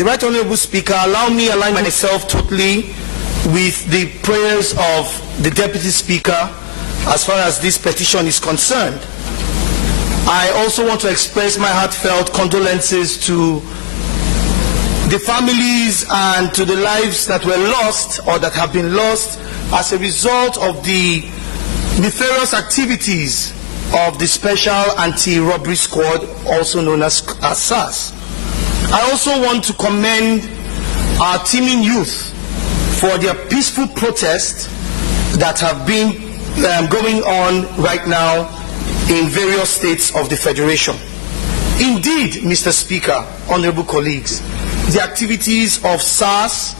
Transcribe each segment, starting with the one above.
The Right Honorable Speaker, allow me to align myself totally with the prayers of the Deputy Speaker as far as this petition is concerned. I also want to express my heartfelt condolences to the families and to the lives that were lost or that have been lost as a result of the nefarious activities of the Special Anti-Robbery Squad, also known as SAS. I also want to commend our teeming youth for their peaceful protest that have been going on right now in various states of the Federation. Indeed, Mr. Speaker, honorable colleagues, the activities of SARS,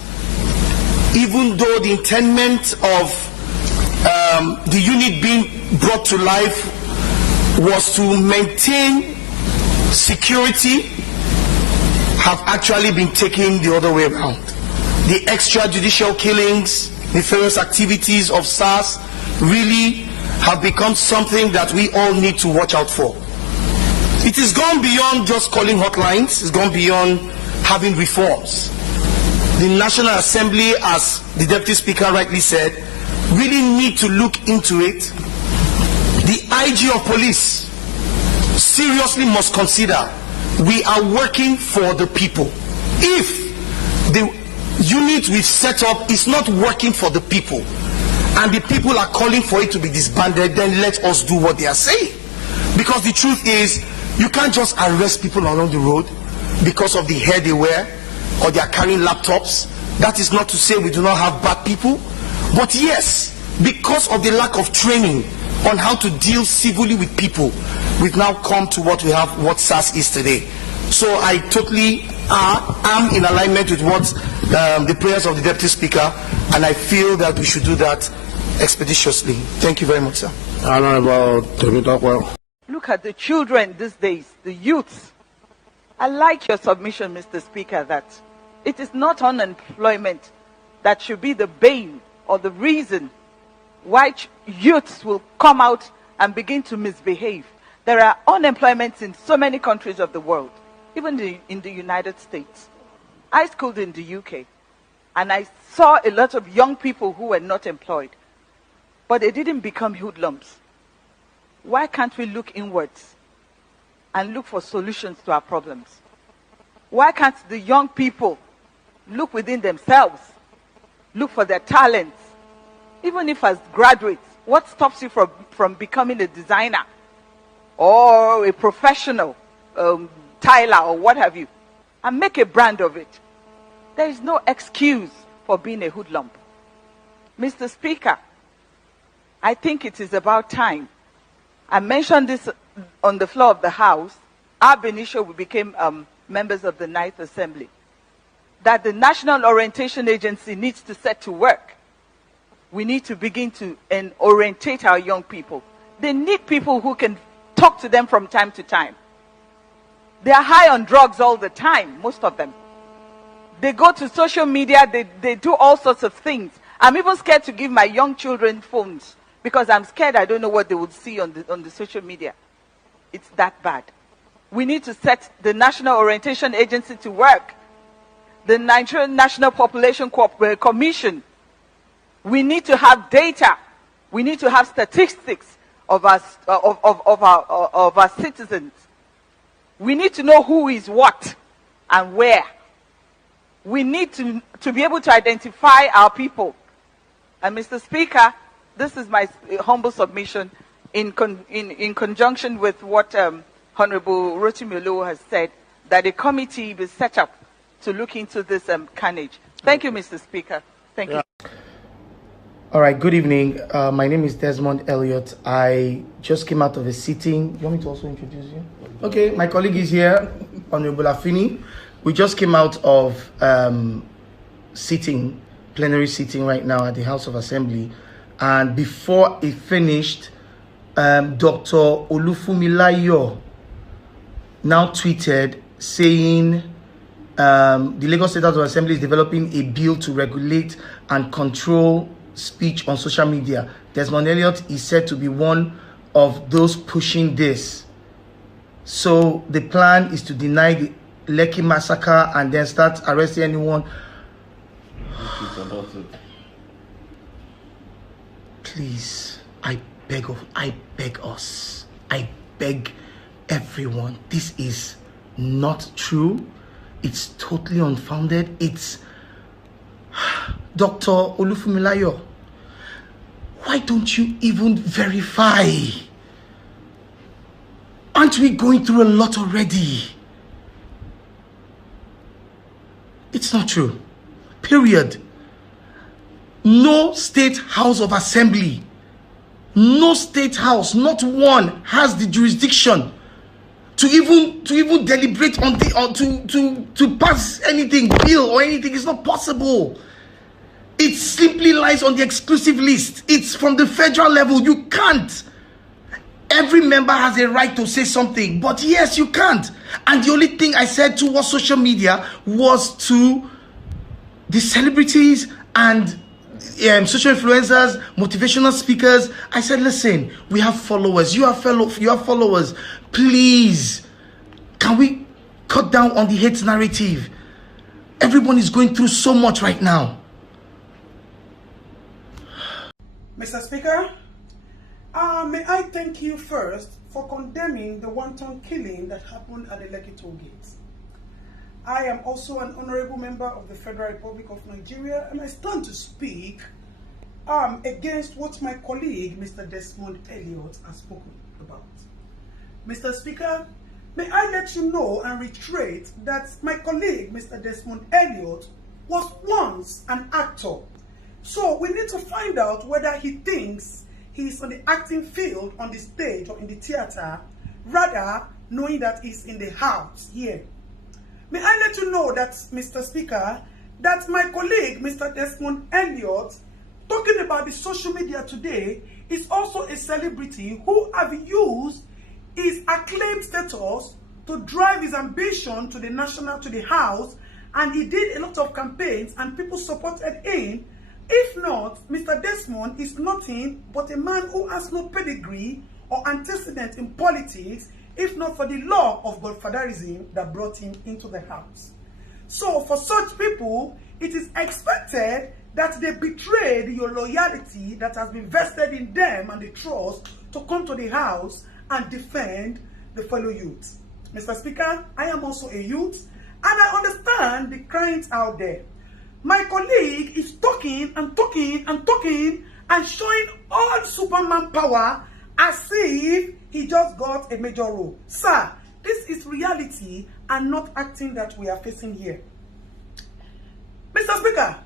even though the intent of the unit being brought to life was to maintain security, have actually been taken the other way around. The extrajudicial killings, nefarious activities of SARS really have become something that we all need to watch out for. It has gone beyond just calling hotlines, it's gone beyond having reforms. The National Assembly, as the Deputy Speaker rightly said, really need to look into it. The IG of police seriously must consider we are working for the people. If the unit we've set up is not working for the people and the people are calling for it to be disbanded, then let us do what they are saying. Because the truth is, you can't just arrest people along the road because of the hair they wear or they are carrying laptops. That is not to say we do not have bad people, but yes, because of the lack of training on how to deal civilly with people, we've now come to what we have, what SAS is today. So I totally am in alignment with what the prayers of the Deputy Speaker, and I feel that we should do that expeditiously. Thank you very much, sir. Look at the children these days, the youths. I like your submission, Mr. Speaker, that it is not unemployment that should be the bane or the reason why youths will come out and begin to misbehave. There are unemployments in so many countries of the world, even in the United States. I schooled in the UK, and I saw a lot of young people who were not employed, but they didn't become hoodlums. Why can't we look inwards and look for solutions to our problems? Why can't the young people look within themselves, look for their talents? Even if as graduates, what stops you from becoming a designer or a professional tiler or what have you, and make a brand of it? There is no excuse for being a hoodlum. Mr. Speaker, I think it is about time. I mentioned this on the floor of the House. Ab initio, we became members of the Ninth Assembly, that the National Orientation Agency needs to set to work. We need to begin to orientate our young people. They need people who can talk to them from time to time. They are high on drugs all the time, most of them. They go to social media, they do all sorts of things. I'm even scared to give my young children phones because I'm scared I don't know what they would see on the social media. It's that bad. We need to set the National Orientation Agency to work. The Nigerian National Population Commission. We need to have data. We need to have statistics of our citizens. We need to know who is what and where. We need to be able to identify our people. And Mr. Speaker, this is my humble submission in conjunction with what Honorable Rotimi has said, that a committee be set up to look into this carnage. Thank you, Mr. Speaker. Thank you. All right, good evening. My name is DESMOND ELLIOT. I just came out of a sitting. You want me to also introduce you? Okay, my colleague is here, Honorable Afini. We just came out of plenary sitting right now at the House of Assembly. And before it finished, Dr. Olufumilayo now tweeted saying the Lagos State House of Assembly is developing a bill to regulate and control speech on social media. Desmond Elliott is said to be one of those pushing this. So the plan is to deny the Lekki massacre and then start arresting anyone. Please, I beg us, I beg everyone, this is not true. It's totally unfounded. It's Dr. Olufumilayo. Why don't you even verify? Aren't we going through a lot already? It's not true. Period. No state house of assembly, no state house, not one, has the jurisdiction to even deliberate on the to pass anything, bill or anything. It's not possible. It simply lies on the exclusive list. It's from the federal level. You can't. Every member has a right to say something, but yes, you can't. And the only thing I said towards social media was to the celebrities and social influencers, motivational speakers. I said, listen, we have followers. You have followers. Please, can we cut down on the hate narrative? Everyone is going through so much right now. Mr. Speaker, may I thank you first for condemning the wanton killing that happened at the Lekki toll gate. I am also an honorable member of the Federal Republic of Nigeria, and I stand to speak against what my colleague, Mr. DESMOND ELLIOT, has spoken about. Mr. Speaker, may I let you know and reiterate that my colleague, Mr. DESMOND ELLIOT, was once an actor. So we need to find out whether he thinks he's on the acting field, on the stage or in the theater, rather knowing that he's in the house here. May I let you know that, Mr. Speaker, that my colleague, Mr. DESMOND ELLIOT, talking about the social media today, is also a celebrity who have used his acclaimed status to drive his ambition to the house, and he did a lot of campaigns and people supported him. If not, Mr. DESMOND is nothing but a man who has no pedigree or antecedent in politics, if not for the law of godfatherism that brought him into the house. So for such people, it is expected that they betrayed your loyalty that has been vested in them and the trust to come to the house and defend the fellow youth. Mr. Speaker, I am also a youth, and I understand the crying out there. My colleague is talking and talking and talking and showing all Superman power as if he just got a major role. Sir, this is reality and not acting that we are facing here. Mr. Speaker,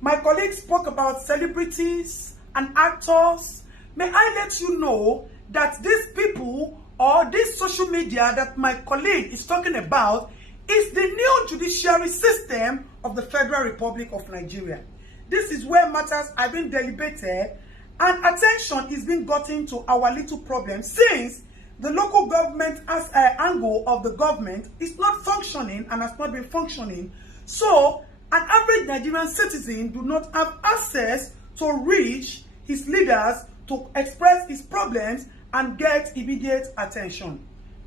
my colleague spoke about celebrities and actors. May I let you know that these people or this social media that my colleague is talking about is the new judiciary system of the Federal Republic of Nigeria. This is where matters are being deliberated and attention is being gotten to our little problem, since the local government as an angle of the government is not functioning and has not been functioning. So an average Nigerian citizen do not have access to reach his leaders to express his problems and get immediate attention.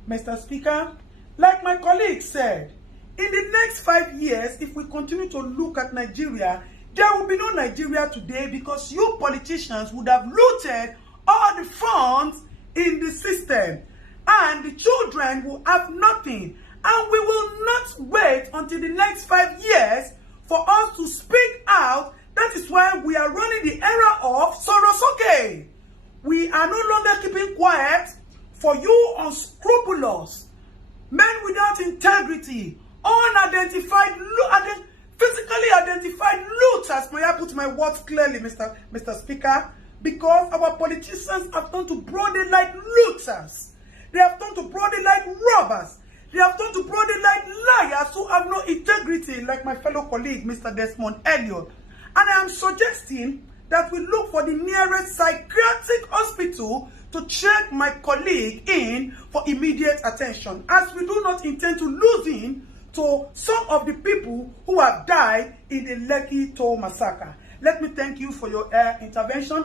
Mr. Speaker, like my colleague said, in the next 5 years, if we continue to look at Nigeria, there will be no Nigeria today, because you politicians would have looted all the funds in the system, and the children will have nothing. And we will not wait until the next 5 years for us to speak out. That is why we are running the era of Sorosoke. We are no longer keeping quiet for you unscrupulous, men without integrity, unidentified, physically identified looters. May I put my words clearly, Mr. Speaker? Because our politicians have turned to broad daylight looters. They have turned to broad daylight robbers. They have turned to broad daylight liars who have no integrity, like my fellow colleague, Mr. DESMOND ELLIOT. And I am suggesting that we look for the nearest psychiatric hospital to check my colleague in for immediate attention, as we do not intend to lose him to some of the people who have died in the Lekki toll massacre. Let me thank you for your intervention.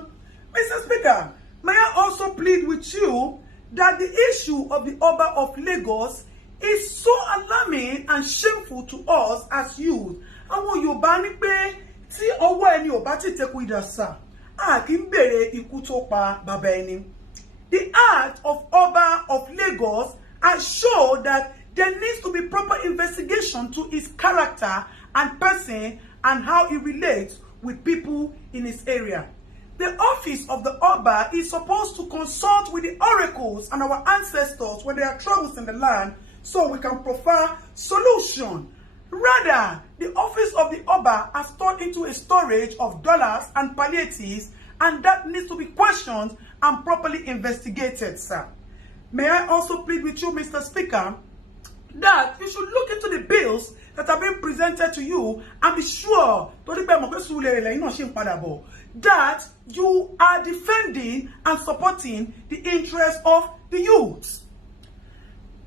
Mr. Speaker, may I also plead with you that the issue of the Oba of Lagos is so alarming and shameful to us as youth. Àwọn Yorùbá ní pé tí ọwọ́ ẹni ò bá ti tẹkù ìdàsà, a kì í bèrè ikú tó pa bàbá ẹni. The act of Oba of Lagos has shown that there needs to be proper investigation to his character and person and how he relates with people in his area. The office of the Oba is supposed to consult with the oracles and our ancestors when there are troubles in the land so we can provide solution. Rather, the office of the Oba has turned into a storage of dollars and palliatives, and that needs to be questioned and properly investigated, sir. May I also plead with you, Mr. Speaker, that you should look into the bills that have been presented to you and be sure that you are defending and supporting the interests of the youth.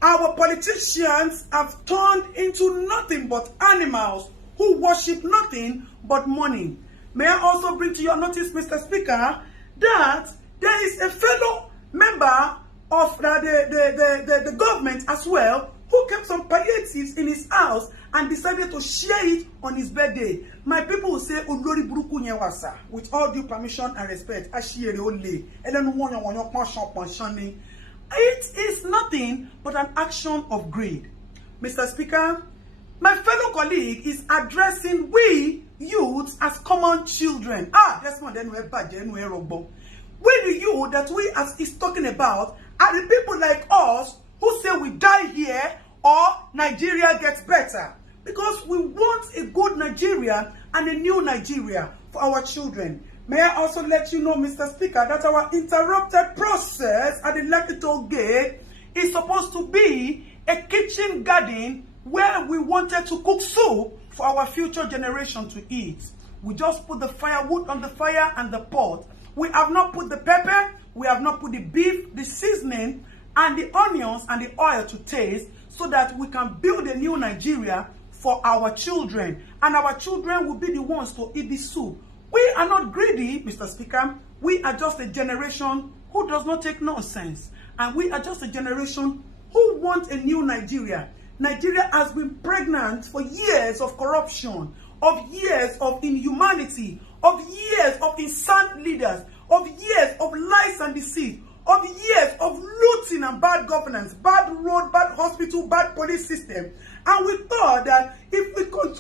Our politicians have turned into nothing but animals who worship nothing but money. May I also bring to your notice, Mr. Speaker, that there is a fellow member of the government as well who kept some palliatives in his house and decided to share it on his birthday. My people will say, Olori Buruku Nyewasa, with all due permission and respect, it is nothing but an action of greed. Mr. Speaker, my fellow colleague is addressing we youths as common children. DESMOND we the youth that we as is talking about are the people like us who say we die here or Nigeria gets better. Because we want a good Nigeria and a new Nigeria for our children. May I also let you know, Mr. Speaker, that our interrupted process at the Lekki Gate is supposed to be a kitchen garden where we wanted to cook soup for our future generation to eat. We just put the firewood on the fire and the pot. We have not put the pepper, we have not put the beef, the seasoning, and the onions and the oil to taste so that we can build a new Nigeria for our children. And our children will be the ones to eat the soup. We are not greedy, Mr. Speaker. We are just a generation who does not take nonsense. And we are just a generation who want a new Nigeria. Nigeria has been pregnant for years of corruption, of years of inhumanity, of years of insane leaders, of years of lies and deceit, of years of looting and bad governance, bad road, bad hospital, bad police system. And we thought that if we could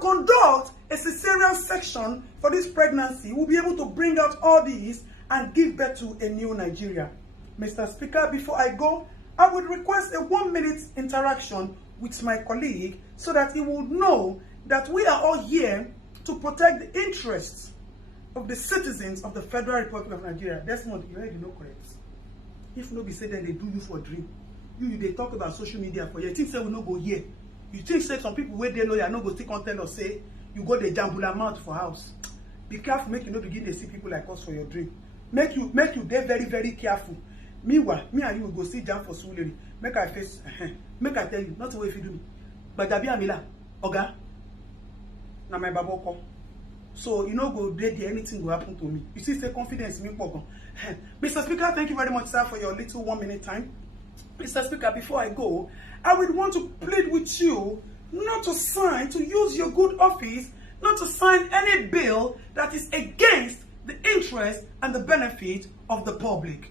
conduct a cesarean section for this pregnancy, we'll be able to bring out all these and give birth to a new Nigeria. Mr. Speaker, before I go, I would request a 1-minute interaction with my colleague so that he would know that we are all here to protect the interests of the citizens of the Federal Republic of Nigeria. DESMOND, you already know correct. If nobody say that they do you for a dream, they talk about social media for you. You think say we no go here? You think say some people where they lawyer no go still content or say you go the jambula mouth for house? Be careful, make you not begin to see people like us for your dream. Make you get very, very careful. Meanwhile, me and you will go see jam for Suleri. Make I face, make I tell you, not the way if you do me. But Gabi Amila, Oga, na my baboko. So you know go there, anything will happen to me. You see, say confidence me poko. Mr. Speaker, thank you very much, sir, for your little 1-minute time. Mr. Speaker, before I go, I would want to plead with you not to sign, to use your good office, not to sign any bill that is against the interest and the benefit of the public.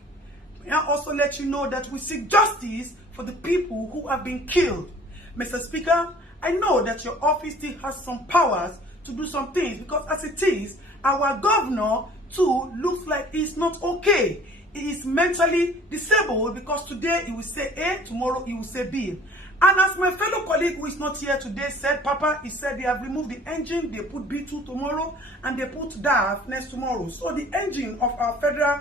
May I also let you know that we seek justice for the people who have been killed. Mr. Speaker, I know that your office still has some powers to do some things because as it is, our governor too looks like he's not okay. He is mentally disabled because today he will say A, tomorrow he will say B. And as my fellow colleague who is not here today said, Papa, he said they have removed the engine, they put B2 tomorrow, and they put DAF next tomorrow. So the engine of our federal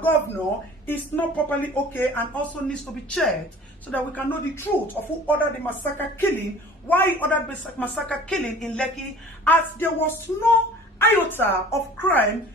governor is not properly okay and also needs to be checked so that we can know the truth of who ordered the massacre killing, why he ordered the massacre killing in Lekki, as there was no iota of crime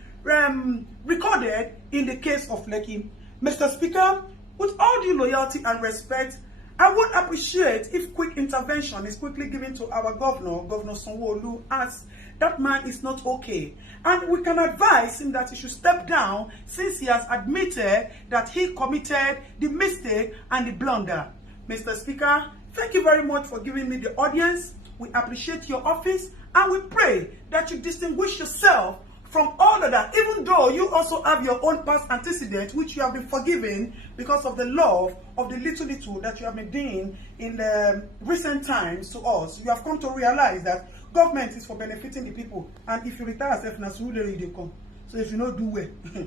recorded in the case of Lekki. Mr. Speaker, with all due loyalty and respect, I would appreciate if quick intervention is quickly given to our governor, Governor Sanwo-Olu, as that man is not okay. And we can advise him that he should step down since he has admitted that he committed the mistake and the blunder. Mr. Speaker, thank you very much for giving me the audience. We appreciate your office and we pray that you distinguish yourself from all of that, even though you also have your own past antecedents, which you have been forgiven because of the love of the little that you have been doing in the recent times to us. You have come to realize that government is for benefiting the people, and if you retire yourself, na Surulere they come. So if you don't do well,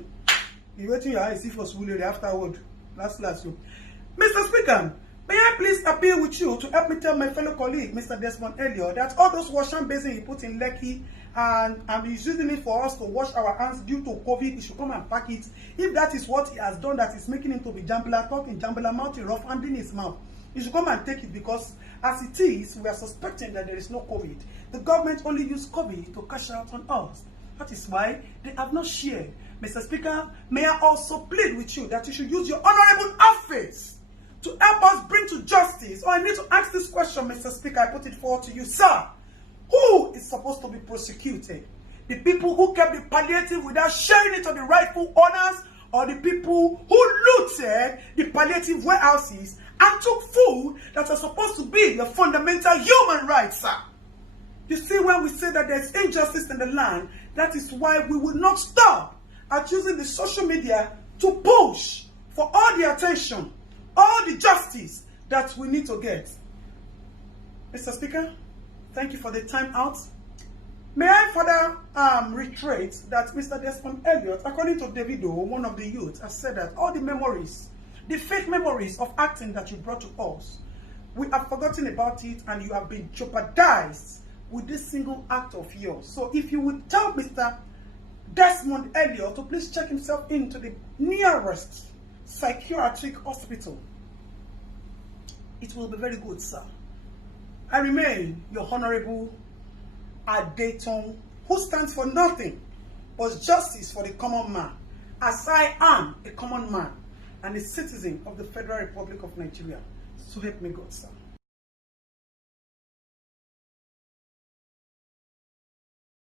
you wait till your eyes see for Surulere afterward. Last you. Mr. Speaker, may I please appeal with you to help me tell my fellow colleague, Mr. DESMOND ELLIOT, that all those washing basin he put in Lekki and he's using it for us to wash our hands due to COVID, he should come and pack it. If that is what he has done that is making him to be jambler, talking jambler, mouth rough, handing his mouth, he should come and take it, because as it is, we are suspecting that there is no COVID. The government only used COVID to cash out on us. That is why they have not shared. Mr. Speaker, may I also plead with you that you should use your honorable office to help us bring to justice. I need to ask this question, Mr. Speaker. I put it forward to you, sir. Who is supposed to be prosecuted? The people who kept the palliative without sharing it to the rightful owners, or the people who looted the palliative warehouses and took food that are supposed to be your fundamental human rights, sir? You see, when we say that there's injustice in the land, that is why we will not stop at using the social media to push for all the attention, all the justice that we need to get. Mr. Speaker, thank you for the time out. May I further reiterate that Mr. DESMOND ELLIOT, according to Davido, one of the youth, has said that all the memories, the fake memories of acting that you brought to us, we have forgotten about it and you have been jeopardized with this single act of yours. So if you would tell Mr. DESMOND ELLIOT to please check himself into the nearest psychiatric hospital, it will be very good, sir. I remain your Honorable Adeton, who stands for nothing but justice for the common man, as I am a common man and a citizen of the Federal Republic of Nigeria. So help me God, sir.